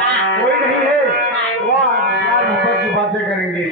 कोई नहीं है, वाह प्यार मोहब्बत की बातें करेंगे।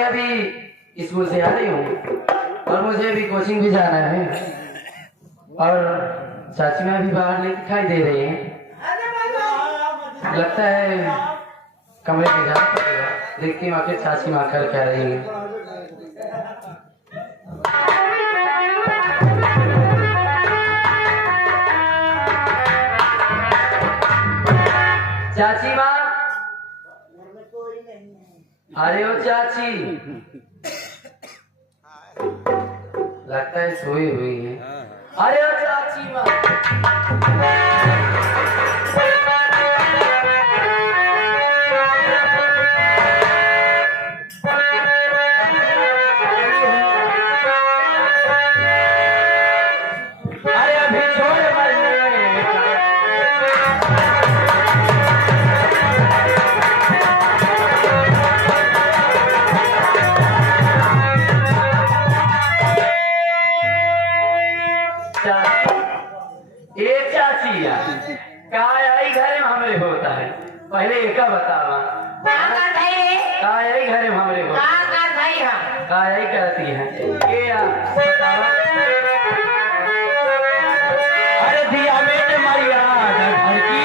अभी स्कूल से आ रही हूँ और मुझे अभी कोचिंग भी जाना है और चाची माँ भी बाहर दिखाई दे रही हैं। लगता है कमरे में जाना पड़ेगा, देखती हूँ आखिर चाची माँ कर क्या रही हैं। चाची माँ, अरे ओ चाची, लगता है सोई हुई है। अरे ओ चाची माँ, अरे अभी छोड़ पहले एक बतावा काई घरे हमरे को काई करती है क्या बतावा। अरे दिया बेटे मरिया घर की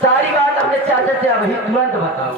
सारी बात अपने चाचा से अभी तुरंत बताओ।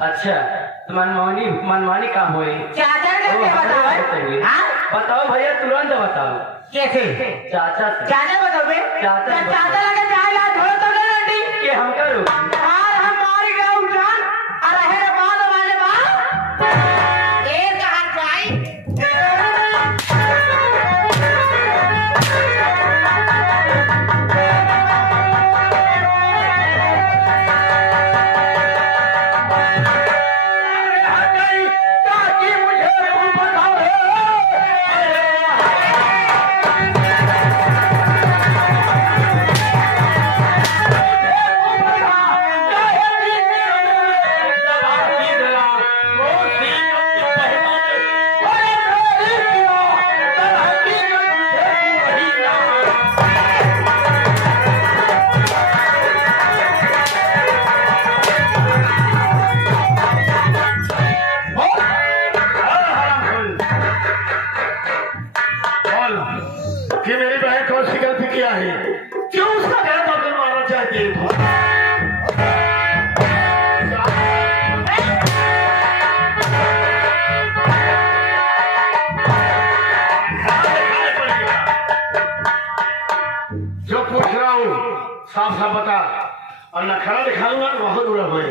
अच्छा तो मनमानी काम हुई बताओ भैया तुरंत बताओ कैसे चाचा से चाचा बताओ बे चाचा चाचा लगे चाय ला थोड़ा तो ले लंडी के हम करूं और हमारी गांव जान अरे पता और न खड़ा दिखाऊंगा तो बहुत बुरा होए।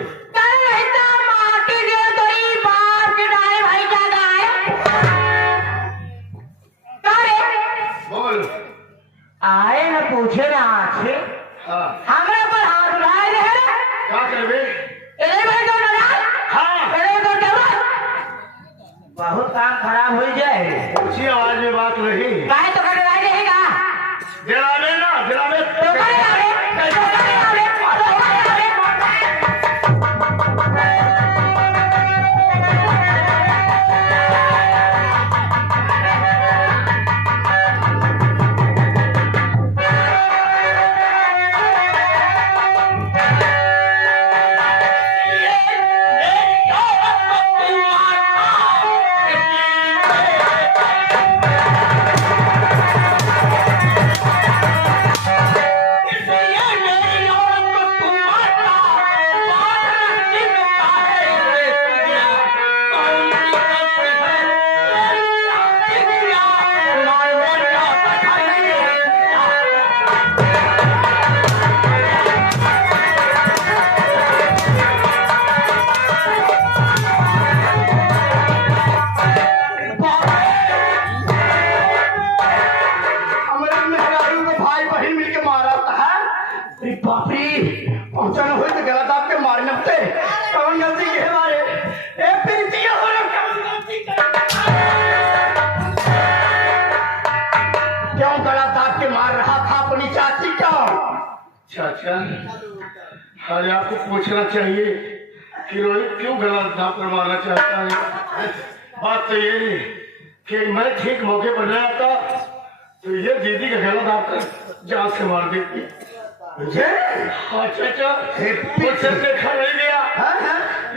बोल आए न पूछे ना आछे हाँ हमरा पर हाथ उठाए रहे क्या करबे? एले भाई तो ना हाँ एले तो डबल बहुत काम खराब हो जाए। ऊंची आवाज में बात नहीं। काहे तो कर रहा रहेगा दिलावे ना दिलावे तो करे आवे तो करे आवे चाचा अरे आपको पूछना चाहिए कि रोहित क्यों गला दांव पर मारना चाहता है। बात तो ये है कि मैं ठीक मौके पर नहीं आता तो ये दीदी का गला दांव कर जान से मार देती। हाँ चाचा कुछ देखा नहीं गया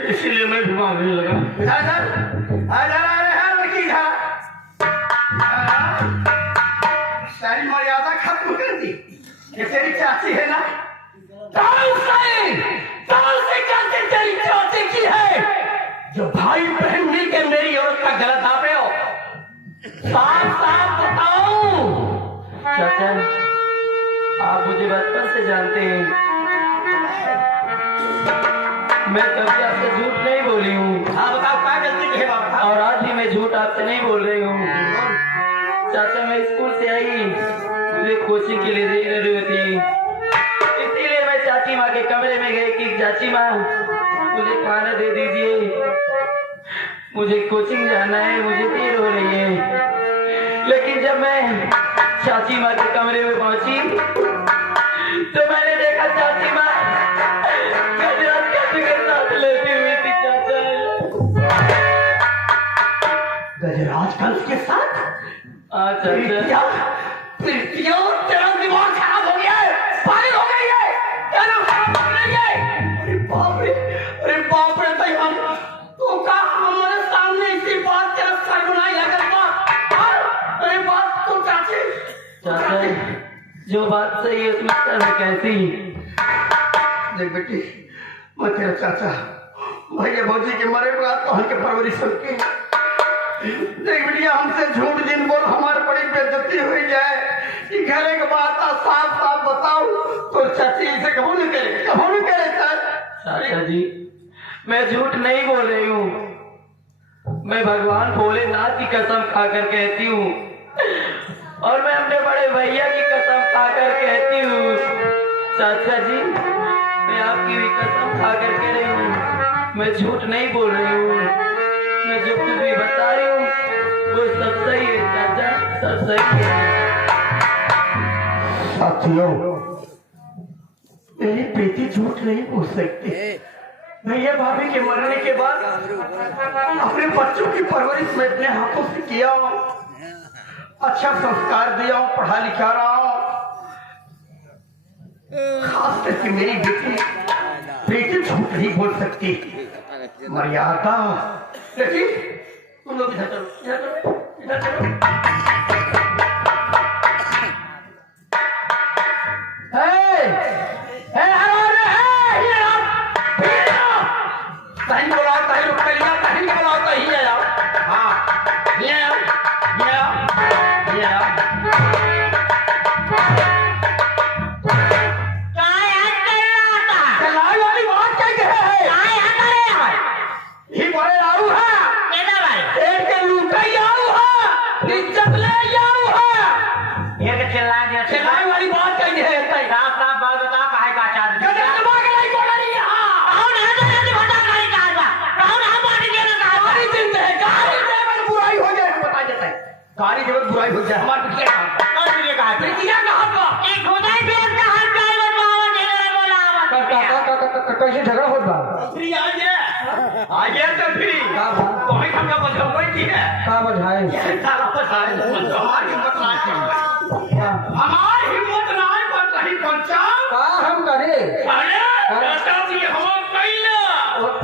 इसीलिए मैं भी मारने लगा। सारी मर्यादा खत्म कर दी। ये तेरी चाची है ना? तेरी चाची की है जो भाई बहन मिलकर मेरी औरत का गला दाबे हो। साफ साफ बताओ। चाचा आप मुझे बचपन से जानते हैं मैं कभी आपसे झूठ नहीं बोली हूँ। हाँ बताओ क्या गलती की है बाबा? और आज भी मैं झूठ आपसे नहीं बोल रही हूँ। चाचा मैं स्कूल से आई मुझे कोचिंग के लिए देख रही थी इसीलिए मैं चाची माँ के कमरे में गई कि चाची माँ मुझे खाना दे दीजिए मुझे कोचिंग जाना है मुझे देर हो रही है। लेकिन जब मैं चाची माँ के कमरे में पहुंची तो मैंने देखा चाची माँ के साथ लेटी हुई थी। चाचा गजराज का उसके साथ? चाचा प्रीतियों तेरा दिमाग खराब हो गया है, पागल हो गई है, तेरा खराब हो गई है। अरे बाप रे भाई हम तो का हमारे सामने इसी बात तेरा सर बनाई लगता। अरे बात तो चाची चाचा जो बात सही है उसमें सर है कैसी? देख बेटी मैं तेरा चाचा भैया भौजी के मरे बाद तो हमके परवरिश करके देख बेटिया हमसे झूठ दिन बोल हमारे बड़ी बेइज्जती हो जाए कि घरे के बात साफ साफ बताओ तो चाची इसे कबूल करे सर। चाचा जी मैं झूठ नहीं बोल रही हूँ मैं भगवान भोलेनाथ की कसम खाकर कहती हूँ और मैं अपने बड़े भैया की कसम खाकर कहती हूँ। चाचा जी मैं आपकी भी कसम खाकर कह रही हूँ मैं झूठ नहीं बोल रही हूँ। मैं जो कुछ भी बता रही हूँ वो सब सही है चाचा सब सही है। साथियों मेरी बेटी झूठ नहीं बोल सकती। भैया भाभी के मरने के बाद अपने बच्चों की परवरिश मैं अपने हाथों से किया हूँ, अच्छा संस्कार दिया हूँ, पढ़ा लिखा रहा हूँ। खास करके मेरी बेटी झूठ नहीं बोल सकती। मर्यादा लेकिन तुम लोग इधर चलो इधर चलो। कारी जब बुराई हो जाए हमारे पीछे कहा प्रीतिया कहाँ का एक होता है पेट का हर ड्राइवर बाबा ढेरे बोला कैसे झगड़ा होत बा फ्री आ गया तो फ्री तो ही हमका बचाओ की है का बधाई ये सारा बचाए हमारी हिम्मत ना है पर नहीं पंचा का हम करे अरे दादा जी हम कइला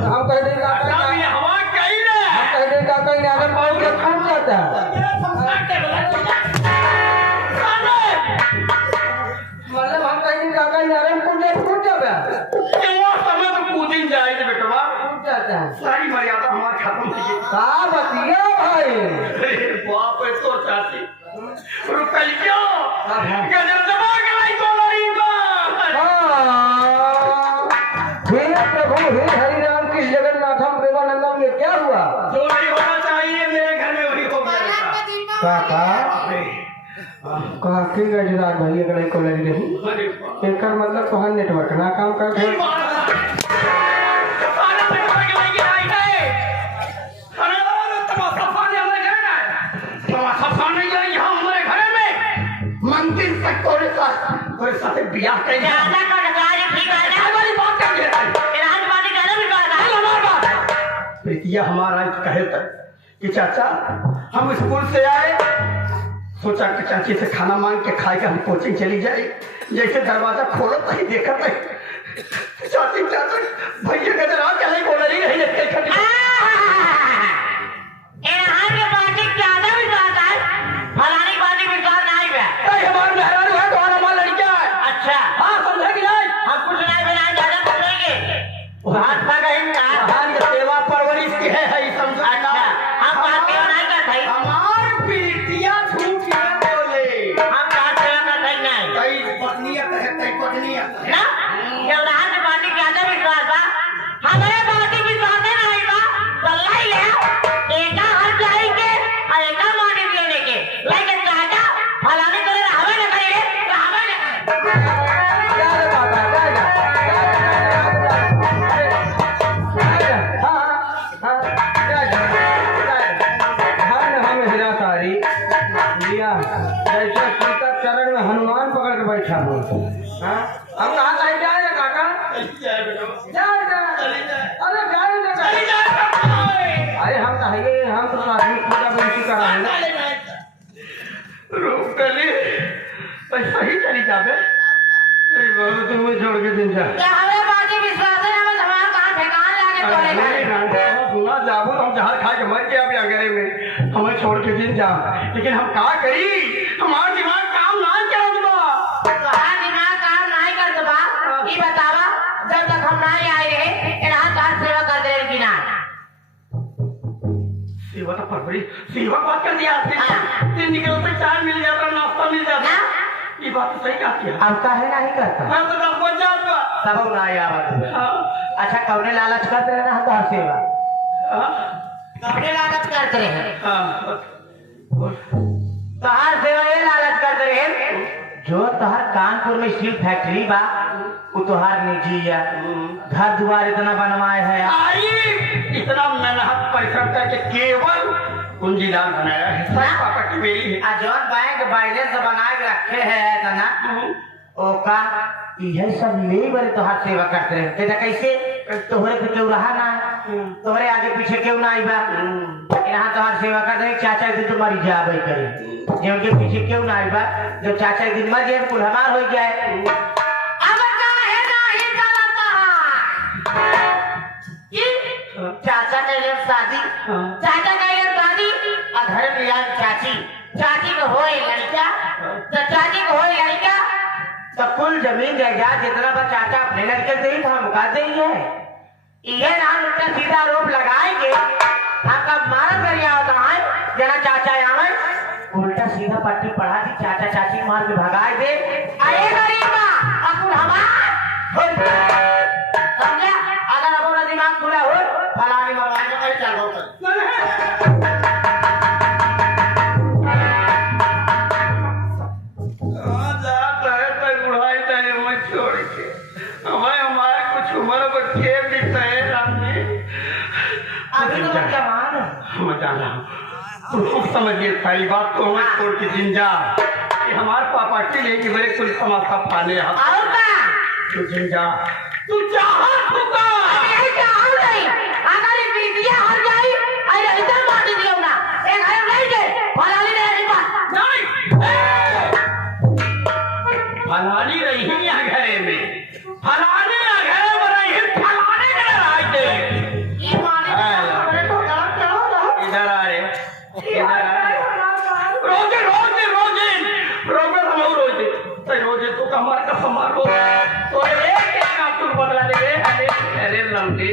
हम कह दे का दादा जी हम कइला हम कह दे का कहीं आगे पाँव के फूट जाता है मतलब हम कह दे का कहीं आगे फूट जाता है वो समय तो कूदिन जाए बेटवा फूट जाता है सारी मर्यादा हमारी खत्म हो गई का बतिया भाई अरे बाप रे तो चाची रुपई क्यों गजब दबा के लाई तो लाई हे प्रभु हे हरि राम कृष्ण जगन्नाथम प्रेमानंदम ये क्या हुआ जो नहीं होना चाहिए मेरे घर में वही हो गया काका कहा के गजराज भाई अगर को लगी नहीं अरे एकर मतलब तो नेटवर्क ना काम कर दे मंदिर तक तोरे साथ बियाह कर ज्यादा का ढकाल ठीक है हमारी बात कर राजवादी का भी बात है प्रीतिया हमारा कहे तक कि चाचा हम स्कूल से आए सोचा कि चाची से खाना मांग के खाए के हम कोचिंग चली जाए जैसे दरवाजा खोलो तो ही देखा था चाची चाचा भैया के जरा चले बोल रही नहीं देखते फलानी बात विश्वास नहीं है हमारे मेहरारू है तो हमारा लड़का है अच्छा हाँ समझे कि नहीं हम कुछ नहीं बनाए ज्यादा बोलेंगे भाजपा का हिस्सा महान की सेवा परवरिश की है ये समझो अच्छा हम बात सेवा नहीं करते हमार प्रीतिया झूठ न बोले हम बात सेवा करते नहीं कई पत्नियां कहे कई पत्नियां ना शिवराज की बात ज्यादा विश्वास बा हमारे बात विश्वास नहीं बा सल्ला ही है एका हर जाएंगे और एका मानी लेने के लेकिन चाचा फलाने करे हवा न करे हवा न क्या रे बाबा हम हीरा सारी लिया जैसे सीता चरण में हनुमान पकड़ के बैठा हो हम कहाँ कहीं जाए काका अरे जाए अरे हम कहेंगे हम तो प्राथमिक पूजा बेनती करा है रुक गली ऐसा ही चली जावे तुम्हें छोड़ के दिन जा क्या हमें बाकी विश्वास है हमें हमारा कहाँ ठिकाने आके तोड़ेगा सुना जाबू हम जहर खा के मर गया अभी अंगरे में हमें छोड़ के दिन जा लेकिन हम कहा करी हमारा दिमाग काम ना करा दबा कहा दिमाग काम नहीं कर दबा ये बतावा जब तक हम नहीं आए रहे यहाँ कार सेवा कर दे कि ना सेवा तो परवरी सेवा बात कर दिया आपने दिन निकलते चाय मिल जाता नाश्ता मिल जाता ये बात तो सही कहा अब काहे नहीं करता मैं तो दस बज जाता सब ना आवत हाँ अच्छा कौने लालच करते रहे तोहर सेवा हाँ कपड़े लागत करते रहे हाँ तोहर सेवा ये लालच करते रहे जो तोहर कानपुर में स्टील फैक्ट्री बा वो तोहर निजी है घर द्वार इतना बनवाए है आई इतना मेहनत परिश्रम करके केवल कुंजीलाल बनाया है सब पापा की बेली है जौन बैंक बैलेंस बना के रखे है तना ओका यह सब ले बड़े तोहार सेवा करते रहे तेरा कैसे तोहरे पे क्यों रहा ना तोहरे आगे पीछे क्यों ना आईबा यहाँ तोहार सेवा कर रहे चाचा एक दिन तो मर जाए करे जो उनके पीछे क्यों ना आईबा जब चाचा एक दिन मर जाए कुल हमार हो जाए अब काहे नहीं करता ये चाचा ने ले शादी चाचा का ये शादी घर में यार चाची चाची को होए लड़का तो चाची को होए लड़का तो कुल जमीन जायदाद जितना बा चाचा अपने लड़के से ही था मुका देंगे ये नाम उल्टा सीधा आरोप लगाएंगे आपका मारा कर होता है जना चाचा आवे उल्टा सीधा पट्टी पढ़ा दी चाचा चाची मार के भगाए दे अरे गरीबा अकुल हमार समझा अगर अपना दिमाग खुला हो फलानी मरवाने का चल छोड़ के हमें हमारे कुछ उम्र को खेल भी तय अभी तो जवान मैं जान रहा हूँ तुम खुद समझिए सारी बात तो हमें छोड़ के जिन जा कि हमारे पापा के लिए कि मेरे कुल तमाशा पाने और का तू जिन जा तू चाहत होगा अरे क्या हो रही अगर ये बीतिया हर जाई अरे इधर मार दियो ना एक है नहीं के फलानी नहीं बात नहीं फलानी रही है घरे में फलानी घरे में रही फलानी के रही थे ये माने तो गलत करो इधर आ रे रोजे रोजे रोजे रोजे हम रोजे तो रोजे तो कमर का समारो तो एक का तुर बदला ले अरे अरे लंबे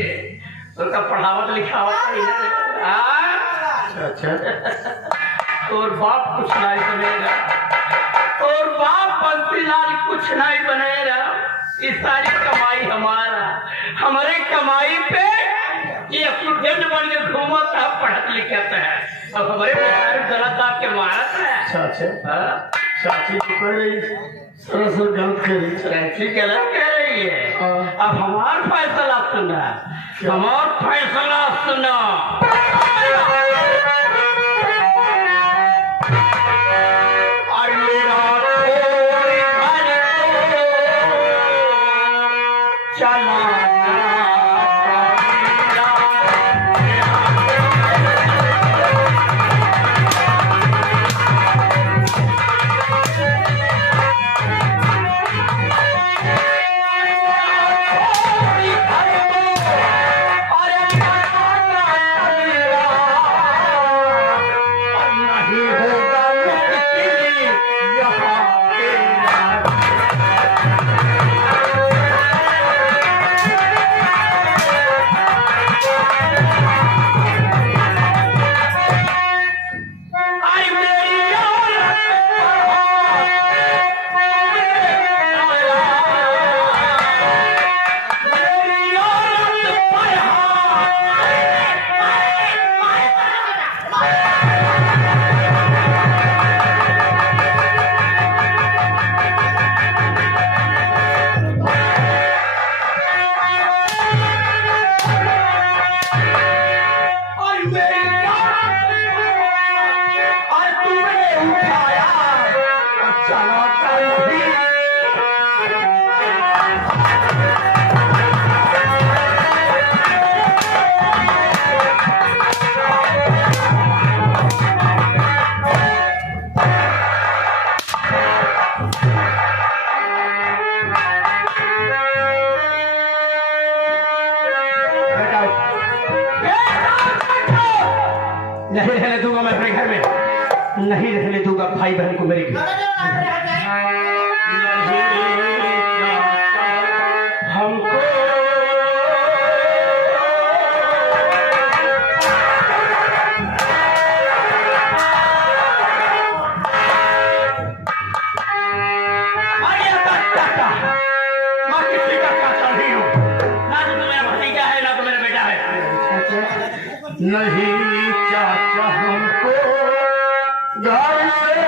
तो का पढ़ावत लिखावत अच्छा और बाप कुछ नहीं बनेगा और बाप बंसीलाल कुछ नहीं बनेगा ये सारी कमाई हमारा हमारे कमाई पे ये स्टूडेंट बन के घूमो साहब पढ़त लिखत है अब हमारे बिहार गलत आपके मारत है अच्छा चाची तो कह रही सरासर गलत कह रही चाची गलत कह रही है अब हमार फैसला सुना हमार फैसला सुना नहीं रहने दूंगा मैं अपने घर में नहीं रहने दूंगा भाई बहन को मेरे घर हमको मैं किसी का चाचा नहीं हूँ ना तो मेरा भतीजा है ना तो मेरा बेटा है नहीं चाचा हमको घर से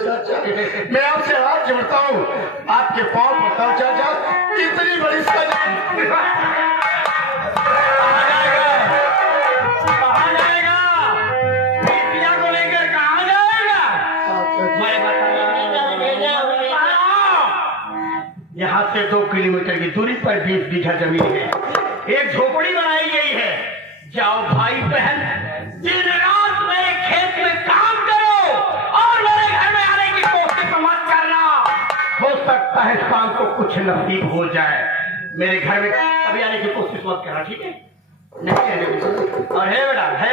चाचा, मैं आपसे हाथ जोड़ता हूँ, आपके पाँव पड़ता हूँ चाचा, इतनी बड़ी सजा कहाँ जाएगा? बिटिया को लेकर कहाँ जाएगा? मैं यहाँ से 2 किलोमीटर की दूरी पर 20 बीघा जमीन है, एक झोपड़ी बनाई गई है। जाओ भाई बहन, दिन रात मेरे खेत में काम करो और मेरे घर में आने की कोशिश मत करना। हो सकता है शाम को कुछ नसीब हो जाए, मेरे घर में कभी आने की कोशिश मत करना, ठीक है? नहीं आने की कोशिश। और हे बेटा, हे